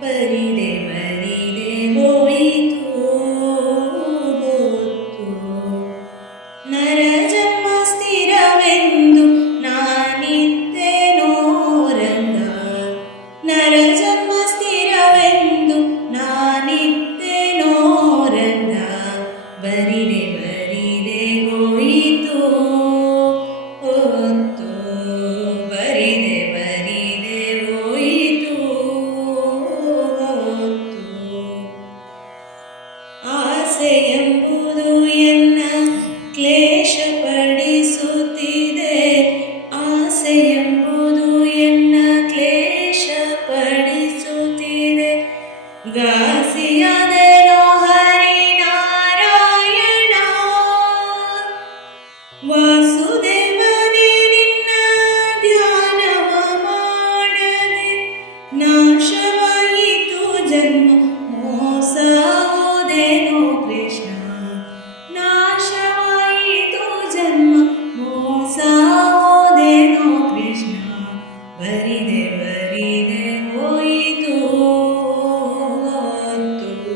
ಬರಿದೆ ಬರಿದೆ ಹೋಯಿತು ಹೊತ್ತು. ನರಜನ್ಮ ಸ್ಥಿರವೆಂದು ನಾನಿದ್ದೆನೋ ರಂಗ. ನರಜನ್ಮ ಸ್ಥಿರವೆಂದು ನಾನಿದ್ದೆನೋ ರಂಗ. ಬರಿದೆ ಬರಿದೆ ಹೋಯಿತು ಹೊತ್ತು. ಬರಿದೆ ಬರಿದೆ ಹೋಯಿತು ಹೊತ್ತು. ಆಸೆ ಎಂಬುದು ಎನ್ನ ಕ್ಲೇಶಪಡಿಸುತ್ತಿದೆ. ಆಸೆ ಎಂಬುದು ಎನ್ನ ಕ್ಲೇಶಪಡಿಸುತ್ತಿದೆ. ಘಾಸಿಯಾದೆನೋ ಹರಿನಾರಾಯಣ. ವಾಸುದೇವನೇ ನಿನ್ನ ಧ್ಯಾನವ ಮಾಡದೆ ನಾಶವಾಯಿತು ಜನ್ಮ. ಮೋಸ ಹೋದೆನೋ ಕೃಷ್ಣ. ನಾಶವಾಯಿತು ಜನ್ಮ. ಮೋಸ ಹೋದೆನೋ ಕೃಷ್ಣ. ಬರಿದೆ ಬರಿದೆ ಹೋಯಿತು ಹೊತ್ತು.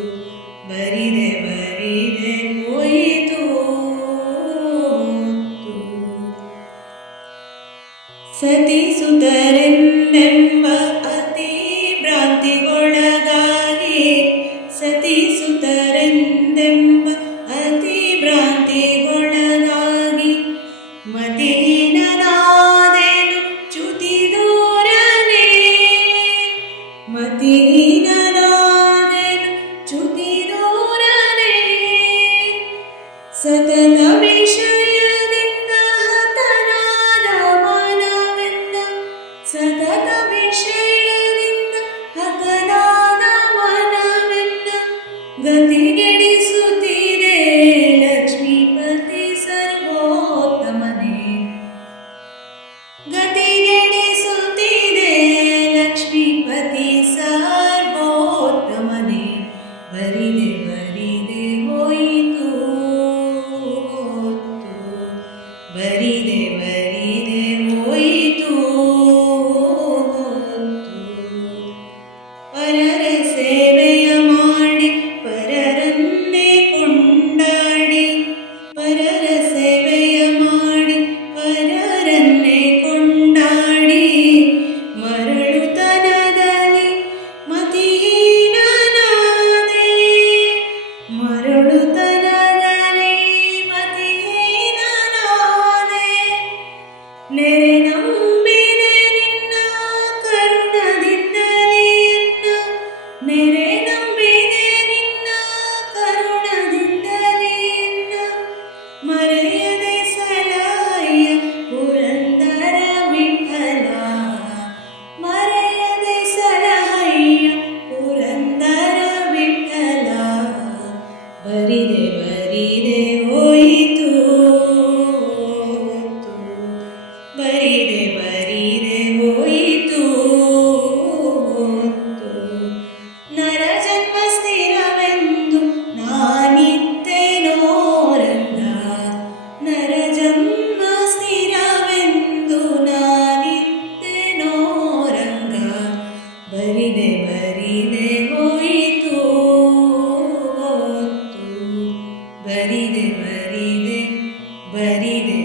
ಬರಿದೆ ಬರಿದೆ ಹೋಯಿತು ಹೊತ್ತು. ಸತಿಸುತ್ತರೆಂದೆಂಬ ಅತಿ ಭ್ರಾಂತಿಗೊಳಗಾಗಿ. ಸತಿಸುತ್ತರೆಂದೆಂಬ ಅತಿ ಭ್ರಾಂತಿಗೊಳಗಾಗಿ. ಮತಿಹೀನನಾದೆನು ಚ್ಯುತಿ ದೂರನೇ. ಮತಿಹೀನನಾದೆನು ಚ್ಯುತಿ ದೂರನೇ. ಸತತ ವಿಷಯದಿಂದ ಹತನಾದ ಮನವೆಂದ. ಸತತ ವಿಷಯದಿಂದ ಹತನಾದ ಮನವೆಂದ. ಗತಿಗೆಡಿಸುತ್ತಿದೆ ಲಕ್ಷ್ಮೀಪತಿ ಸರ್ವೋತ್ತಮನೇ. ಗತಿಗೆಡಿಸುತ್ತಿದೆ ಲಕ್ಷ್ಮೀಪತಿ ಸರ್ವೋತ್ತಮನೇ. ಬರಿದೆ ಬರಿದೆ ಹೋಯಿತು ಹೊತ್ತು. ಬರಿದೆ ಬರಿದೆ ಹೋಯಿತು ಹೊತ್ತು. ಪರರ ಸೇವೆಯ ಮಾಡಿ ಪರರನ್ನೇ ಕೊಂಡಾಡಿ. ಪರರ ಸೇವೆಯ ಮಾಡಿ ಪರರನ್ನೇ ಕೊಂಡಾಡಿ. ಮರಳುತನದಲ್ಲಿ ಮತಿಹೀನನಾದೆ. ಮರಳುತನದಲ್ಲಿ ಮತಿಹೀನನಾದೆ. ನೆರೆ ನಂಬಿದೆ ನಿನ್ನ ಕರುಣದಿಂದಲೇ ಎನ್ನ. ನೆರೆ ನಂಬಿದೆ ನಿನ್ನ ಕರುಣದಿಂದಲೇ ಎನ್ನ. ಮರೆಯದೆ ಸಲಹಯ್ಯ ಪುರಂದರ ವಿಠಲ. ಮರೆಯದೆ ಸಲಹಯ್ಯ ಪುರಂದರ ವಿಠಲ. ಬರಿದೆ ಬರಿದೆ ಹೋಯಿತು ಹೊತ್ತು. ಬರಿದೆ ಬರಿದೆ ಹೋಯಿತು ಹೊತ್ತು. ನರಜನ್ಮ ಸ್ಥಿರವೆಂದು ನಾನಿದ್ದೆನೋ ರಂಗ. ನರಜನ್ಮ ಸ್ಥಿರವೆಂದು ನಾನಿದ್ದೆನೋ ರಂಗ. ಬರಿದೆ ಬರಿದೆ ಹೋಯಿತು ಹೊತ್ತು. ಬರಿದೆ ಬರಿದೆ ಬರಿದೆ ಬರಿದೆ